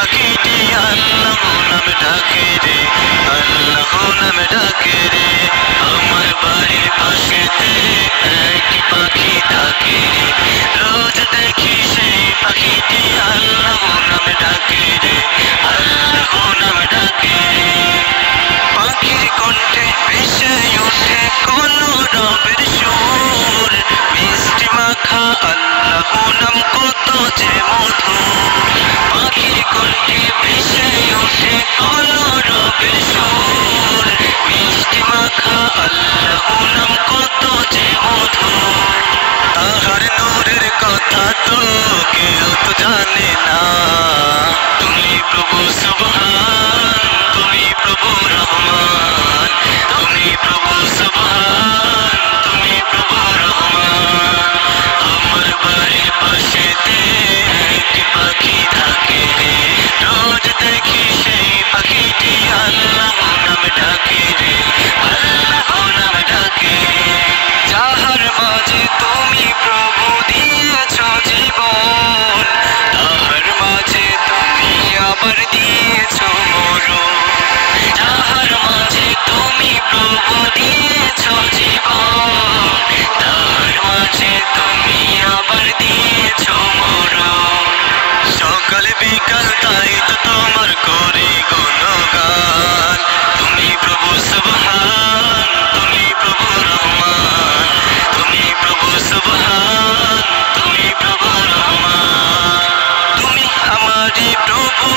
পাখিটি আল্লাহ নাম ডাকে রে, আল্লাহ নাম ডাকে রে। আমার বাড়ির পাশেতে একটি পাখি থাকে রে, রোজ দেখি সেই পাখিটি আল্লাহ নাম ডাকে রে, আল্লাহ নাম ডাকে রে। পাখির কণ্ঠে ভেসে ওঠে কোন রবের সুর, মিষ্টি মাখা আল্লাহ নাম কত যে মধুর। পাখির কণ্ঠে ভেসে ওঠে কোন রবের সুর, মিষ্টি মাখা আল্লাহ নাম কত যে মধুর। তাহার নূরের কথা তো কেউ তো জানে না, তুমি প্রভু সুবহান, তুমি প্রভু রহমান, তুমি প্রভু সুবহান, তুমি প্রভু রহমান। আমার বাড়ির পাশেতে একটি পাখি থাকে রে, রোজ দেখি সেই পাখিটি আল্লাহ নাম ডাকে রে, আল্লাহ নাম ডাকে রে। যাহার মাঝে তুমি প্রভু দিয়েছ জীবন, তাহার মাঝে তুমি আবার দিয়েছ মরণ। যাহার মাঝে তুমি প্রভু দিয়েছ জীবন, তাহার মাঝে তুমি আবার দিয়েছ মরণ। সকাল বিকাল তাই তো তোমার করি গুণগান, তুমি প্রভু সুবহান, তুমি প্রভু রহমান, তুমি প্রভু সুবহান, তুমি প্রভু রহমান। তুমি আমারই প্রভু,